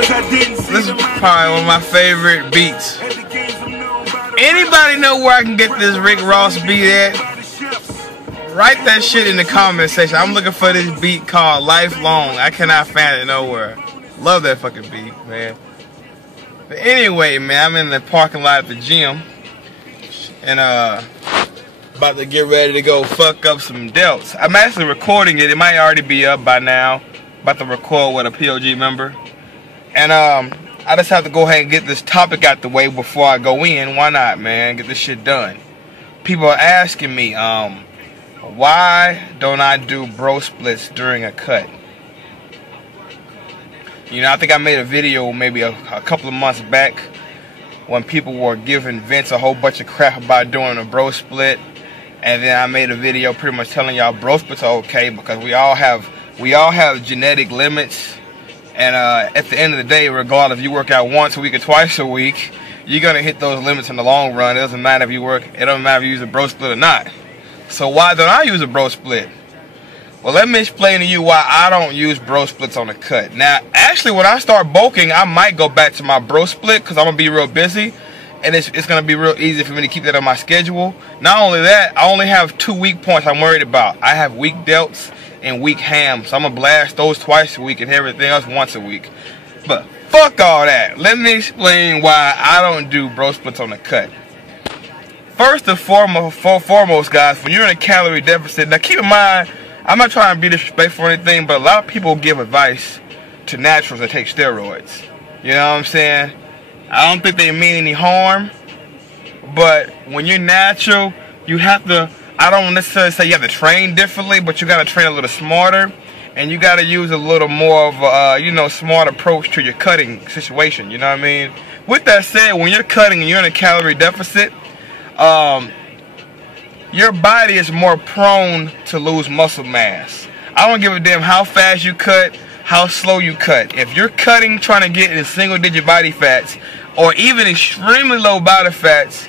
This is probably one of my favorite beats. Anybody know where I can get this Rick Ross beat at? Write that shit in the comment section. I'm looking for this beat called Lifelong. I cannot find it nowhere. Love that fucking beat, man. But anyway, man, I'm in the parking lot at the gym. And about to get ready to go fuck up some delts. I'm actually recording it. It might already be up by now. About to record with a POG member. And I just have to go ahead and get this topic out the way before I go in. Why not, man? Get this shit done. People are asking me, why don't I do bro splits during a cut? You know, I think I made a video maybe a couple of months back when people were giving Vince a whole bunch of crap about doing a bro split. And then I made a video pretty much telling y'all bro splits are okay because we all have genetic limits. And at the end of the day, regardless if you work out once a week or twice a week, you're gonna hit those limits in the long run. It doesn't matter if you use a bro split or not. So why don't I use a bro split? Well, let me explain to you why I don't use bro splits on the cut. Now, actually, when I start bulking, I might go back to my bro split because I'm gonna be real busy, and it's gonna be real easy for me to keep that on my schedule. Not only that, I only have 2 weak points I'm worried about. I have weak delts and weak hams, so I'm gonna blast those twice a week and everything else once a week. But fuck all that. Let me explain why I don't do bro splits on the cut. First and foremost, guys, when you're in a calorie deficit, now keep in mind, I'm not trying to be disrespectful or anything, but a lot of people give advice to naturals that take steroids. You know what I'm saying? I don't think they mean any harm, but when you're natural, you have to, I don't necessarily say you have to train differently, but you got to train a little smarter, and you got to use a little more of a, smart approach to your cutting situation, you know what I mean? With that said, when you're cutting and you're in a calorie deficit, your body is more prone to lose muscle mass. I don't give a damn how fast you cut, how slow you cut. If you're cutting trying to get in single-digit body fats, or even extremely low body fats,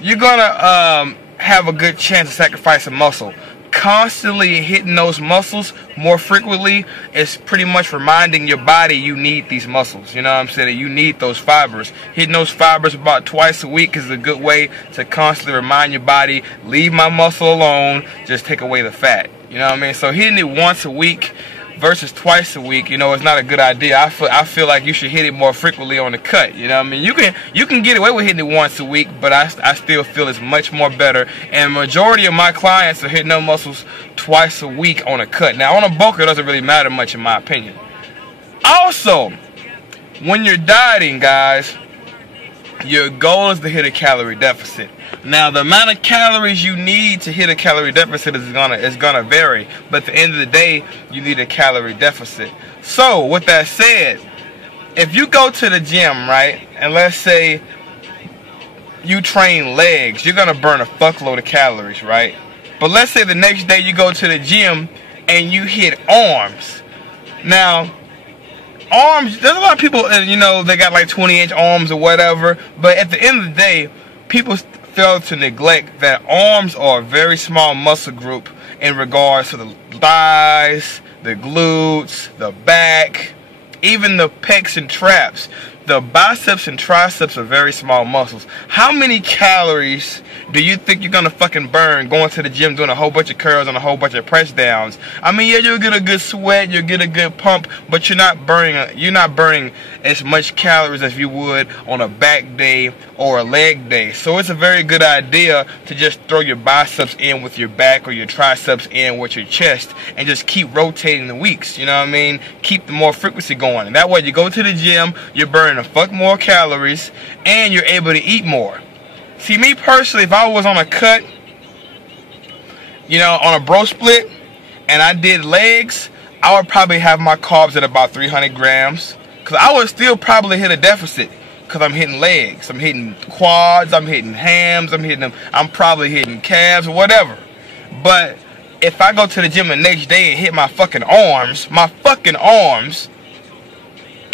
you're gonna have a good chance of sacrificing muscle. Constantly hitting those muscles more frequently is pretty much reminding your body you need these muscles. You know what I'm saying? You need those fibers. Hitting those fibers about twice a week is a good way to constantly remind your body, leave my muscle alone, just take away the fat. You know what I mean? So hitting it once a week versus twice a week, it's not a good idea. I feel like you should hit it more frequently on the cut. You know what I mean? You can get away with hitting it once a week, but I still feel it's much more better. And majority of my clients are hitting their muscles twice a week on a cut. Now on a bulker, it doesn't really matter much in my opinion. Also, when you're dieting, guys, your goal is to hit a calorie deficit. Now, the amount of calories you need to hit a calorie deficit is gonna vary, but at the end of the day, you need a calorie deficit. So, with that said, if you go to the gym, right, and let's say you train legs, you're gonna burn a fuckload of calories, right? But let's say the next day you go to the gym and you hit arms. Now, arms, there's a lot of people, they got like 20-inch arms or whatever, but at the end of the day, people fail to neglect that arms are a very small muscle group in regards to the thighs, the glutes, the back, even the pecs and traps. The biceps and triceps are very small muscles. How many calories do you think you're gonna fucking burn going to the gym doing a whole bunch of curls and a whole bunch of press downs? I mean, yeah, you'll get a good sweat, you'll get a good pump, but you're not burning as much calories as you would on a back day or a leg day. So it's a very good idea to just throw your biceps in with your back or your triceps in with your chest and just keep rotating the weeks, you know what I mean? Keep the more frequency going. And that way you go to the gym, you're burning a fuck more calories, and you're able to eat more. See, me personally, if I was on a cut, on a bro split, and I did legs, I would probably have my carbs at about 300 grams, because I would still probably hit a deficit, because I'm hitting legs, I'm hitting quads, I'm hitting hams, I'm probably hitting calves, or whatever. But if I go to the gym the next day and hit my fucking arms,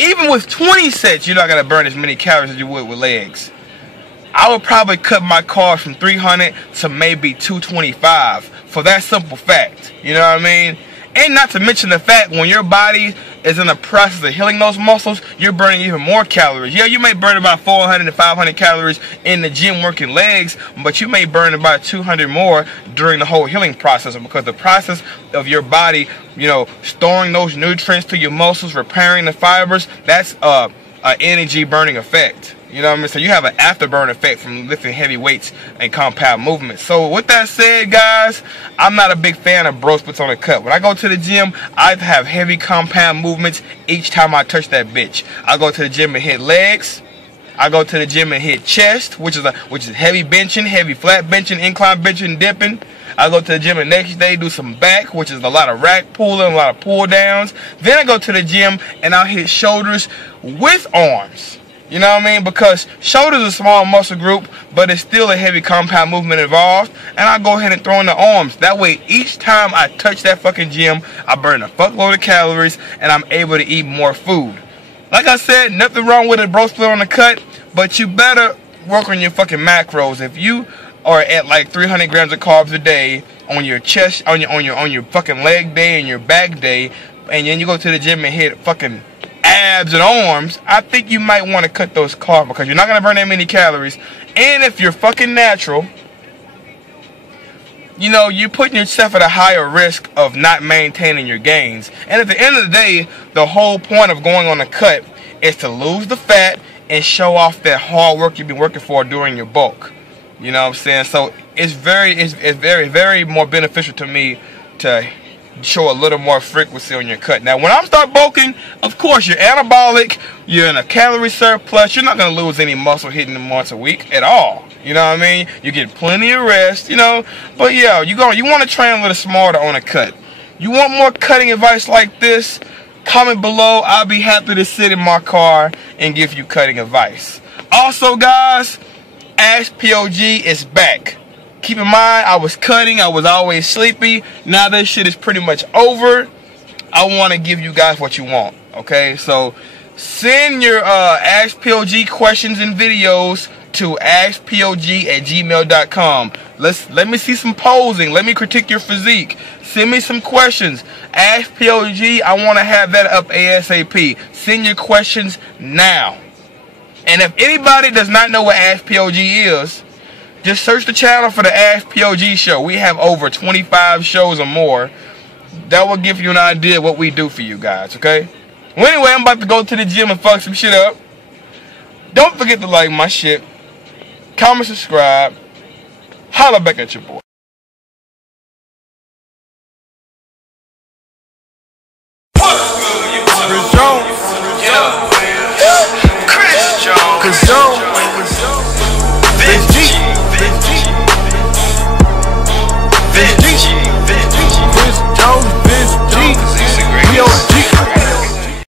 even with 20 sets, you're not going to burn as many calories as you would with legs. I would probably cut my carbs from 300 to maybe 225 for that simple fact. You know what I mean? And not to mention the fact when your body is in the process of healing those muscles, you're burning even more calories. Yeah, you may burn about 400 to 500 calories in the gym working legs, but you may burn about 200 more during the whole healing process, because the process of your body, you know, storing those nutrients to your muscles, repairing the fibers, that's an energy burning effect. You know what I mean? So you have an afterburn effect from lifting heavy weights and compound movements. So with that said, guys, I'm not a big fan of bro splits on the cut. When I go to the gym, I have heavy compound movements each time I touch that bitch. I go to the gym and hit legs. I go to the gym and hit chest, which is heavy benching, heavy flat benching, incline benching, dipping. I go to the gym and next day do some back, which is a lot of rack pulling, a lot of pull downs. Then I go to the gym and I'll hit shoulders with arms. You know what I mean? Because shoulders is a small muscle group, but it's still a heavy compound movement involved. And I go ahead and throw in the arms. That way, each time I touch that fucking gym, I burn a fuckload of calories and I'm able to eat more food. Like I said, nothing wrong with a bro split on the cut, but you better work on your fucking macros. If you are at like 300 grams of carbs a day on your chest, on your fucking leg day and your back day, and then you go to the gym and hit fucking abs and arms, I think you might want to cut those carbs, because you're not going to burn that many calories. And if you're fucking natural, you know, you're putting yourself at a higher risk of not maintaining your gains. And at the end of the day, the whole point of going on a cut is to lose the fat and show off that hard work you've been working for during your bulk. You know what I'm saying? So it's very more beneficial to me to show a little more frequency on your cut. Now, when I start bulking, of course, you're anabolic, you're in a calorie surplus, you're not going to lose any muscle hitting them once a week at all. You know what I mean? You get plenty of rest, you know. But yeah, you want to train a little smarter on a cut. You want more cutting advice like this? Comment below. I'll be happy to sit in my car and give you cutting advice. Also, guys, Ask POG is back. Keep in mind, I was cutting, I was always sleepy. Now this shit is pretty much over. I want to give you guys what you want, okay? So send your Ask POG questions and videos to askpog@gmail.com. Let me see some posing. Let me critique your physique. Send me some questions. Ask POG, I want to have that up ASAP. Send your questions now. And if anybody does not know what Ask POG is, just search the channel for the Ask POG show. We have over 25 shows or more. That will give you an idea of what we do for you guys, okay? Well, anyway, I'm about to go to the gym and fuck some shit up. Don't forget to like my shit. Comment, subscribe. Holla back at your boy.